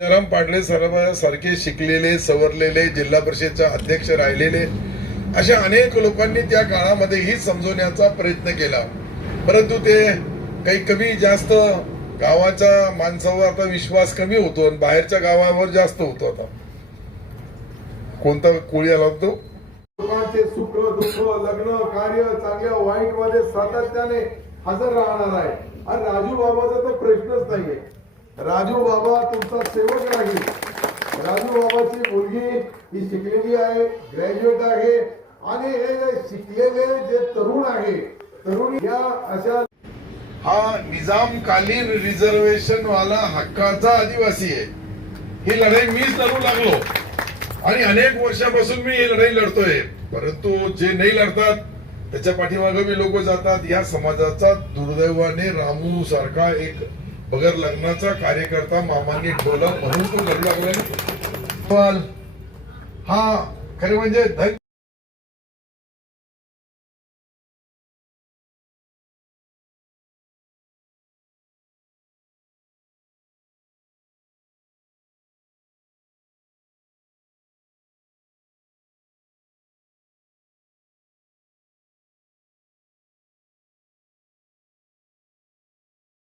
राम पाडले सर्व सारखे शिकलेले सवरलेले जिल्हा परिषदचे अध्यक्ष राहिलेले अशा अनेक लोकांनी त्या काळामध्ये ही समजवण्याचा प्रयत्न केला. परंतु ते काही कमी जास्त गावाच्या माणसावर आता विश्वास कमी होतो आणि बाहेरच्या गावावर जास्त होतो आता. कोणता कोळी आला होतो तो? लोकांचे सुख दुःख लग्न कार्य चांगल्या वाईटमध्ये सातत्याने हजर राहणार आहे. आणि राजू बाबाचा तर प्रश्नच नाहीये. राजू बाबा तुमचा सेवक राहील राजू बाबाची मुलगी ही शिकलेली आहे ग्रॅज्युएट आहे आणि हे शिकलेले जे तरुण आहे तरुण या अशा हा निजामकालीन रिझर्वेशन वाला हक्काचा आदिवासी आहे. ही लढाई मीच लढू लागलो आणि अनेक वर्षापासून मी ही लढाई लढतोय. परंतु जे नाही लढतात त्याच्या पाठीमागे मी लोक जातात. या समाजाचा दुर्दैवाने रामू सारखा एक बगर लग्नाचा कार्यकर्ता मामांनी ठेवला म्हणून तो घडू लागला हा खरे म्हणजे